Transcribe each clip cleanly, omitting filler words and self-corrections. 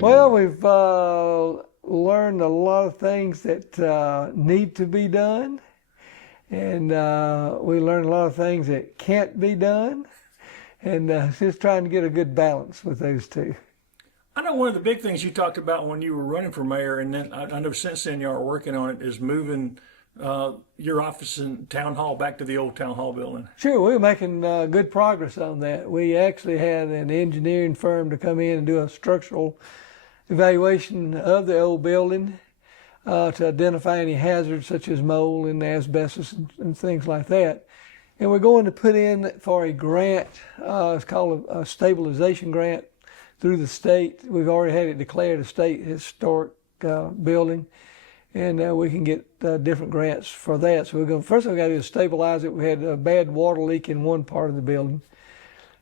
Well, we've learned a lot of things that need to be done, and we learned a lot of things that can't be done, and just trying to get a good balance with those two. I know one of the big things you talked about when you were running for mayor, and then I know since then you are working on it, is moving your office and town hall back to the old town hall building. Sure, we're making good progress on that. We actually had an engineering firm to come in and do a structural evaluation of the old building to identify any hazards such as mold and asbestos and things like that. And we're going to put in for a grant, it's called a stabilization grant through the state. We've already had it declared a state historic building, and we can get different grants for that. So first we got to do is stabilize it. We had a bad water leak in one part of the building,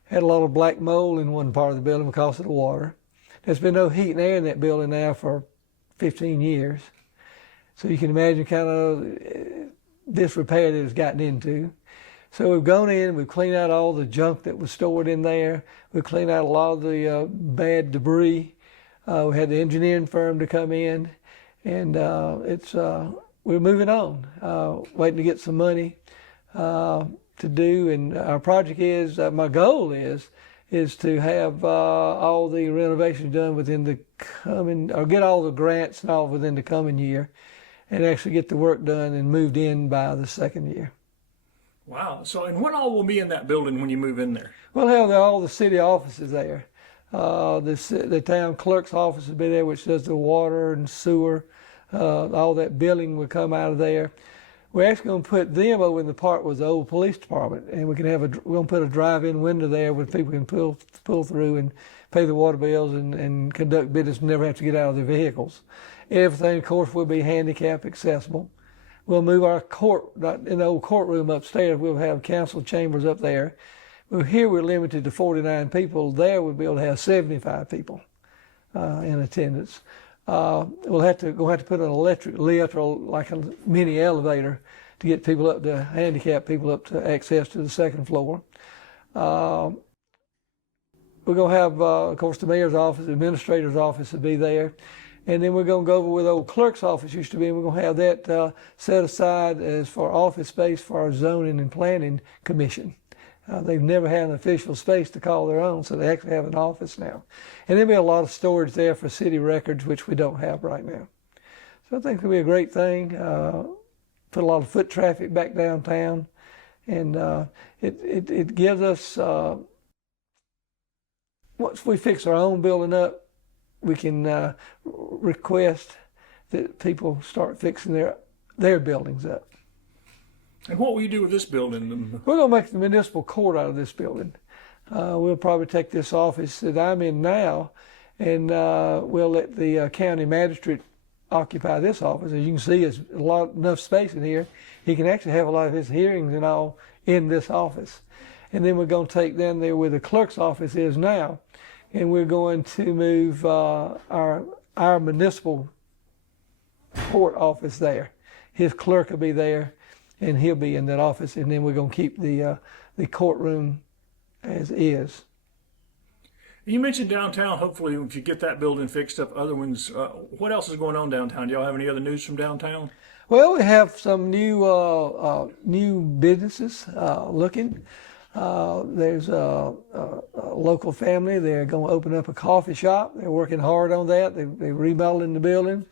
had a lot of black mold in one part of the building because of the water. There's been no heat and air in that building now for 15 years. So you can imagine kind of disrepair that it's gotten into. So we've gone in, we've cleaned out all the junk that was stored in there. We've cleaned out a lot of the bad debris. We had the engineering firm to come in, and we're moving on, waiting to get some money to do. And our project is, my goal is to have all the renovations done within the coming, or get all the grants and all within the coming year, and actually get the work done and moved in by the second year. Wow. So, and what all will be in that building when you move in there? We'll have all the city offices there. The town clerk's office will be there, which does the water and sewer. All that billing will come out of there. We're actually going to put them over in the part with the old police department, and we're going to put a drive-in window there where people can pull through and pay the water bills and conduct business and never have to get out of their vehicles. Everything, of course, will be handicap accessible. We'll move our court, in the old courtroom upstairs. We'll have council chambers up there. Well, here we're limited to 49 people. There we'll be able to have 75 people in attendance. We'll have to put an electric lift or like a mini elevator to get people up to, handicap people up to access to the second floor. We're going to have, of course, the mayor's office, the administrator's office will be there. And then we're going to go over where the old clerk's office used to be, and we're going to have that set aside as for office space for our zoning and planning commission. They've never had an official space to call their own, so they actually have an office now. And there'll be a lot of storage there for city records, which we don't have right now. So I think it'll be a great thing. Put a lot of foot traffic back downtown, and it gives us, once we fix our own building up, we can request that people start fixing their buildings up. And what will you do with this building? We're going to make the municipal court out of this building. We'll probably take this office that I'm in now, and we'll let the county magistrate occupy this office. As you can see, there's enough space in here. He can actually have a lot of his hearings and all in this office. And then we're going to take down there where the clerk's office is now, and we're going to move our municipal court office there. His clerk will be there, and he'll be in that office, and then we're going to keep the courtroom as is. You mentioned downtown. Hopefully, if you get that building fixed up, other ones. What else is going on downtown? Do y'all have any other news from downtown? Well, we have some new businesses looking. There's a local family. They're going to open up a coffee shop. They're working hard on that. They're remodeling the building.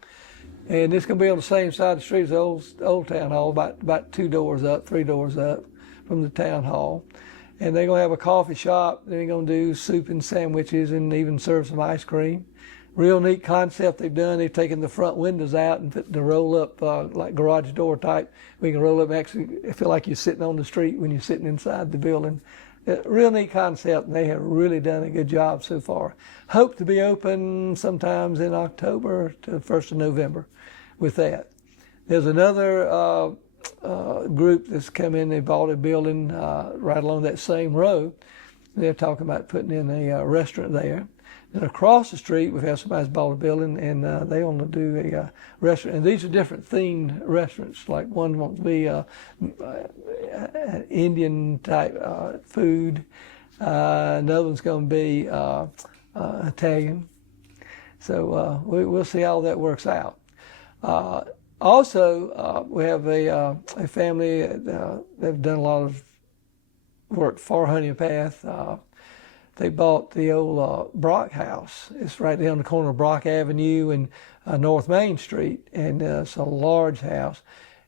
And it's going to be on the same side of the street as the old town hall, about 3 doors up from the town hall. And they're going to have a coffee shop. They're going to do soup and sandwiches and even serve some ice cream. Real neat concept they've done. They've taken the front windows out and put the roll up like garage door type. We can roll up and actually feel like you're sitting on the street when you're sitting inside the building. Real neat concept, and they have really done a good job so far. Hope to be open sometimes in October to the 1st of November with that. There's another group that's come in. They bought a building right along that same road. They're talking about putting in a restaurant there. And across the street, we have somebody's bought a building, and they want to do a restaurant. And these are different themed restaurants. Like one wants to be Indian type food. Another one's going to be Italian. So we'll see how that works out. Also, we have a family they've done a lot of work for Honea Path. They bought the old Brock house. It's right there on the corner of Brock Avenue and North Main Street, and it's a large house.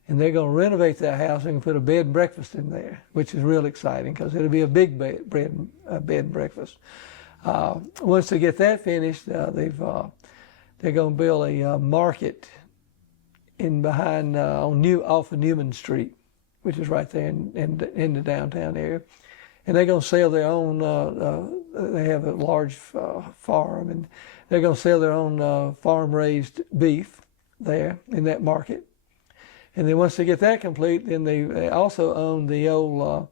And they're going to renovate that house and put a bed and breakfast in there, which is real exciting because it'll be a big bed and breakfast. Once they get that finished, they're going to build a market in behind off of Newman Street, which is right there in the downtown area. And they're going to sell their own. They have a large farm, and they're going to sell their own farm-raised beef there in that market. And then once they get that complete, then they also own the old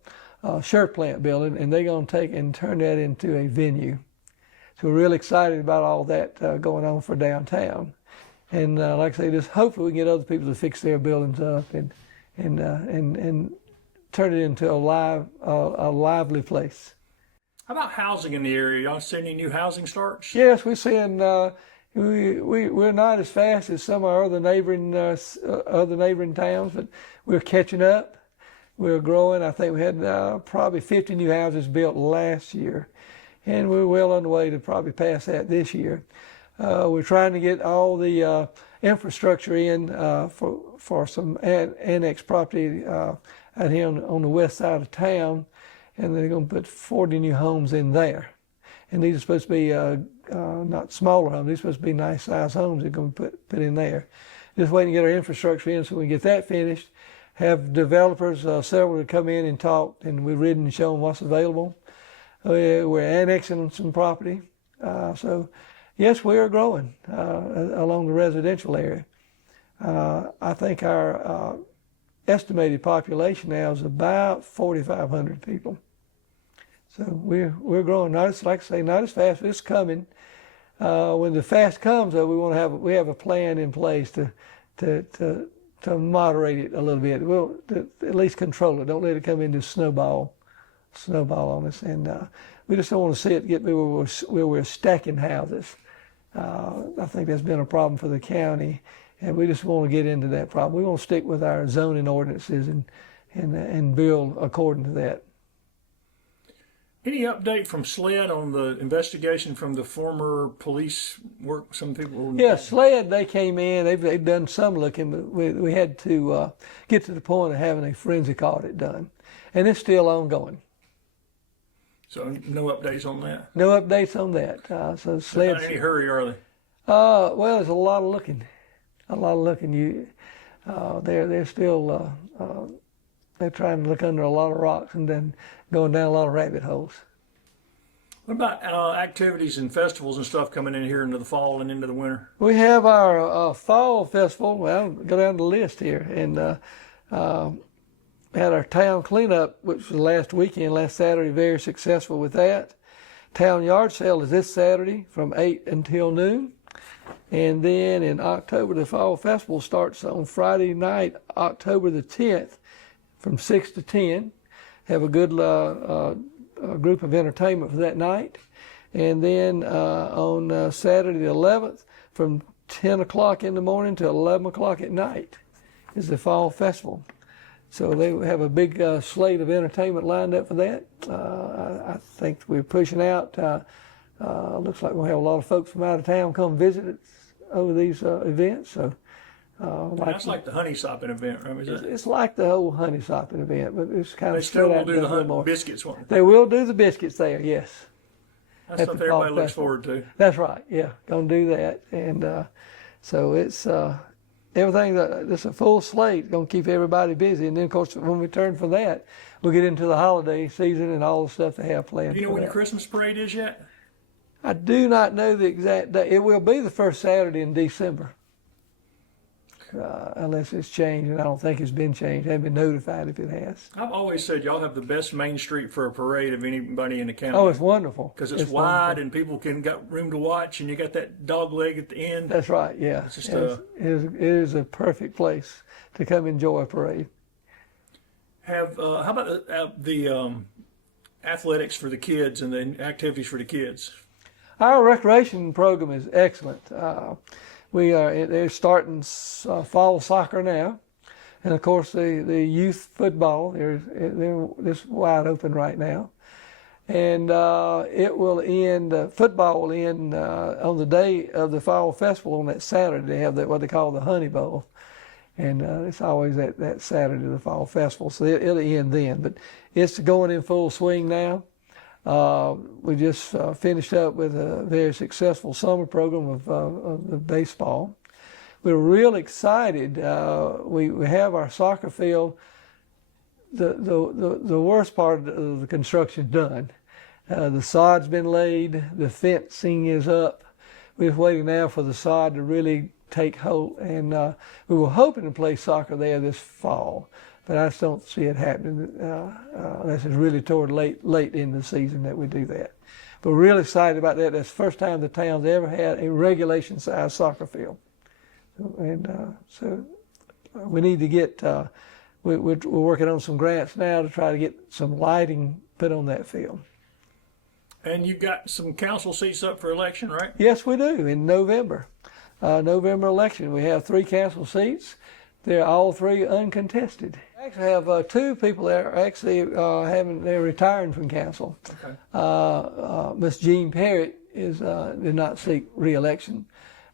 shirt plant building, and they're going to take and turn that into a venue. So we're really excited about all that going on for downtown. And like I say, just hopefully we can get other people to fix their buildings up and turn it into a lively place. How about housing in the area? Y'all see any new housing starts? Yes, we're seeing. We're not as fast as some of our other neighboring towns, but we're catching up. We're growing. I think we had probably 50 new houses built last year, and we're well on the way to probably pass that this year. We're trying to get all the infrastructure in for some annex property out here on the west side of town, and they're going to put 40 new homes in there. And these are supposed to be not smaller homes. These are supposed to be nice size homes they're going to put in there. Just waiting to get our infrastructure in so we can get that finished. Have developers, several to come in and talk, and we've ridden and shown what's available. We're annexing some property. So yes, we are growing along the residential area. I think our estimated population now is about 4,500 people. So we're growing. Not as, like I say, not as fast, but it's coming. When the fast comes, though, we have a plan in place to moderate it a little bit. We'll at least control it. Don't let it come into snowball on us. And we just don't want to see it get where we're stacking houses. I think that's been a problem for the county, and we just want to get into that problem. We want to stick with our zoning ordinances and build according to that. Any update from SLED on the investigation from the former police work? Some people. Yeah, SLED, they came in. They've done some looking, but we had to get to the point of having a forensic audit done, and it's still ongoing. So no updates on that. No updates on that. So SLED. Not in any hurry, are they? Well, there's a lot of looking. They're still. They're trying to look under a lot of rocks and then going down a lot of rabbit holes. What about activities and festivals and stuff coming in here into the fall and into the winter? We have our fall festival. Well, go down the list here. And had our town cleanup, which was last Saturday, very successful with that. Town yard sale is this Saturday from 8 until noon. And then in October, the fall festival starts on Friday night, October the 10th, from 6 to 10. Have a good group of entertainment for that night. And then on Saturday the 11th, from 10 o'clock in the morning to 11 o'clock at night is the fall festival. So they have a big slate of entertainment lined up for that. I think we're pushing out. Looks like we'll have a lot of folks from out of town come visit us over these events. So that's like the honey sopping event, right? It's like the whole honey sopping event, but it's kind of still spread will out do the a little more. biscuits one. They will do the biscuits there, yes. That's something everybody looks forward to. That's right, yeah. Going to do that. And so it's everything, it's a full slate, going to keep everybody busy. And then, of course, when we turn from that, we'll get into the holiday season and all the stuff they have planned. Do you know when your Christmas parade is yet? I do not know the exact day. It will be the first Saturday in December. unless it's changed, and I don't think it's been changed. I haven't been notified if it has. I've always said y'all have the best main street for a parade of anybody in the county. Oh, it's wonderful. Because it's wide wonderful. And people can got room to watch, and you got that dog leg at the end. That's right, yeah. It's just it is a perfect place to come enjoy a parade. How about the athletics for the kids and the activities for the kids? Our recreation program is excellent. They're starting fall soccer now, and of course the youth football they're just wide open right now, and it will end. Football will end on the day of the fall festival on that Saturday. They have what they call the Honey Bowl, and it's always that Saturday of the fall festival. So it'll end then, but it's going in full swing now. We just finished up with a very successful summer program of the baseball. We're real excited. We have our soccer field. The worst part of the construction done. The sod's been laid. The fencing is up. We're just waiting now for the sod to really take hold. And we were hoping to play soccer there this fall, but I just don't see it happening unless it's really toward late in the season that we do that. But we're really excited about that. That's the first time the town's ever had a regulation-sized soccer field. And so we need to get, we're working on some grants now to try to get some lighting put on that field. And you got some council seats up for election, right? Yes, we do, in November. November election. We have 3 council seats. They're all 3 uncontested. I actually have 2 people that are actually they're retiring from council. Okay. Miss Jean Parrott did not seek re-election,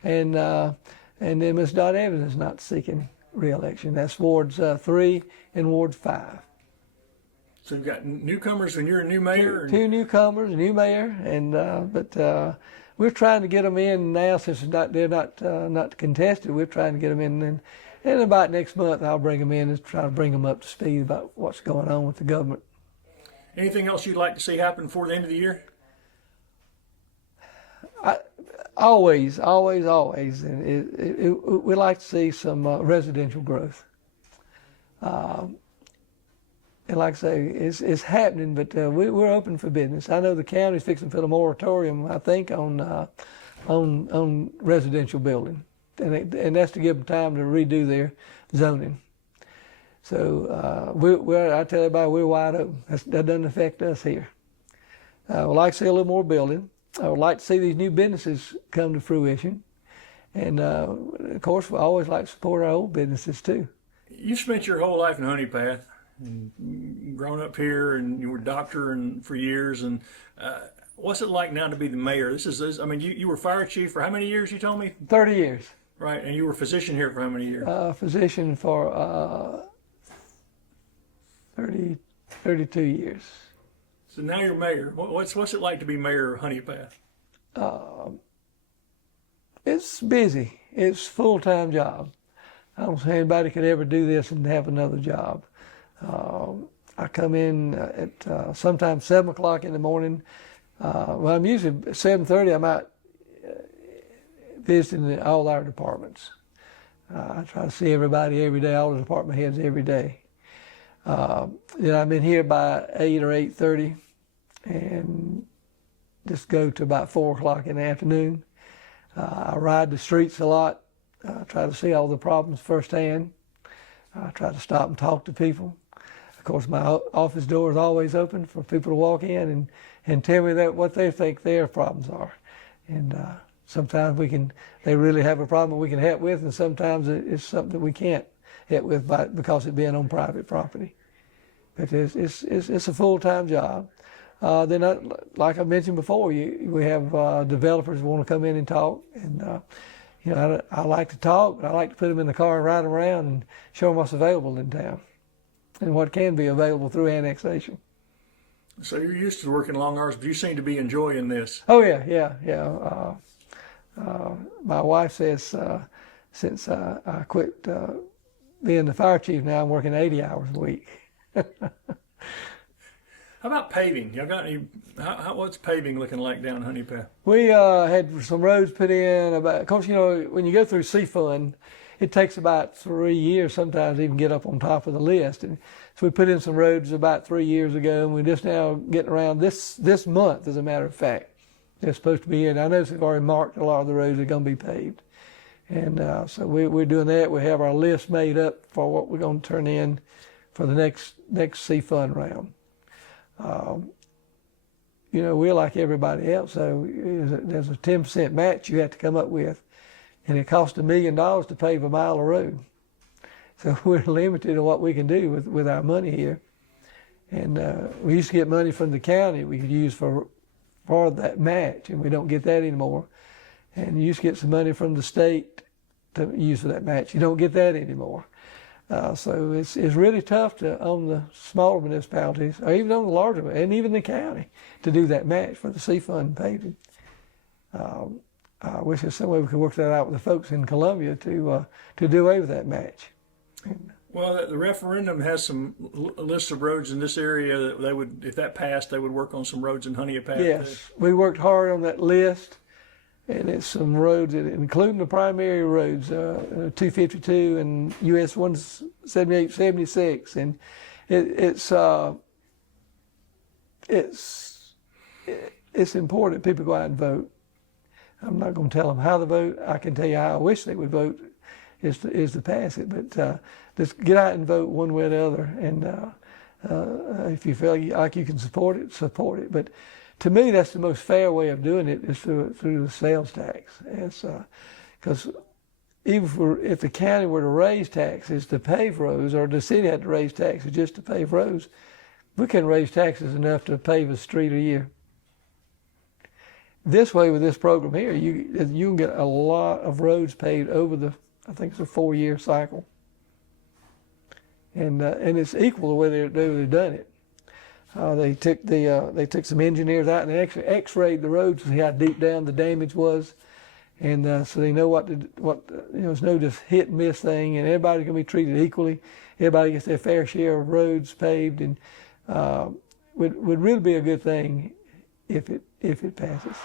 and then Miss Dot Evans is not seeking re-election. That's wards 3 and ward 5. So you've got newcomers, and you're a new mayor. 2 newcomers, new mayor, and but we're trying to get them in now since they're not contested. We're trying to get them in. And about next month, I'll bring them in and try to bring them up to speed about what's going on with the government. Anything else you'd like to see happen before the end of the year? Always. And we like to see some residential growth. And like I say, it's happening, but we're open for business. I know the county's fixing to put a moratorium, I think, on residential building. And that's to give them time to redo their zoning. So I tell everybody we're wide open. That doesn't affect us here. I would like to see a little more building. I would like to see these new businesses come to fruition. And of course, we always like to support our old businesses too. You spent your whole life in Honea Path, and grown up here, and you were a doctor for years. And what's it like now to be the mayor? I mean, you were fire chief for how many years? You told me 30 years. Right, and you were physician here for how many years? Physician for 32 years. So now you're mayor. What's it like to be mayor of Honea Path? It's busy. It's a full-time job. I don't think anybody could ever do this and have another job. I come in at sometimes 7 o'clock in the morning. Well, I'm usually at 7:30. I'm out visiting all our departments. I try to see everybody every day, all the department heads every day. Then I'm in here by 8 or 8:30 and just go to about 4 o'clock in the afternoon. I ride the streets a lot. I try to see all the problems firsthand. I try to stop and talk to people. Of course, my office door is always open for people to walk in and tell me what they think their problems are. And sometimes they really have a problem we can help with, and sometimes it's something that we can't help with because it being on private property. But it's a full-time job. Then, like I mentioned before, we have developers who want to come in and talk, and I like to talk, but I like to put them in the car and ride them around and show them what's available in town and what can be available through annexation. So you're used to working long hours, but you seem to be enjoying this. Oh yeah. My wife says since I quit being the fire chief, now I'm working 80 hours a week. How about paving? Y'all got any? What's paving looking like down Honea Path? We had some roads put in. Of course, when you go through C-Fund, it takes about 3 years sometimes to even get up on top of the list. And so we put in some roads about 3 years ago, and we're just now getting around this month, as a matter of fact. They're supposed to be in. I know they've already marked a lot of the roads that are going to be paved. And so we're doing that. We have our list made up for what we're going to turn in for the next C-Fund round. You know, we're like everybody else, so there's a 10% match you have to come up with, and it costs $1 million to pave a mile of road. So we're limited to what we can do with our money here. And we used to get money from the county we could use for that match, and we don't get that anymore. And you used to get some money from the state to use for that match. You don't get that anymore. So it's really tough on the smaller municipalities, or even on the larger ones, and even the county, to do that match for the C-Fund paving. I wish there's some way we could work that out with the folks in Columbia to do away with that match. Well, the referendum has some lists of roads in this area that they would, if that passed, they would work on some roads in Honea Path. Yes, we worked hard on that list, and it's some roads, including the primary roads, 252 and US 178, 76, and it's important people go out and vote. I'm not going to tell them how to vote. I can tell you how I wish they would vote is to pass it, but just get out and vote one way or the other. And if you feel like you can support it, support it. But to me, that's the most fair way of doing it, is through the sales tax. Because even if the county were to raise taxes to pave roads, or the city had to raise taxes just to pave roads, we can raise taxes enough to pave a street a year. This way, with this program here, you can get a lot of roads paved over I think it's a 4-year cycle. And it's equal the way they've done it. They took some engineers out and they actually X-rayed the roads to see how deep down the damage was, and so they know what it's no just hit and miss thing, and everybody's gonna be treated equally. Everybody gets their fair share of roads paved, and would really be a good thing if it passes.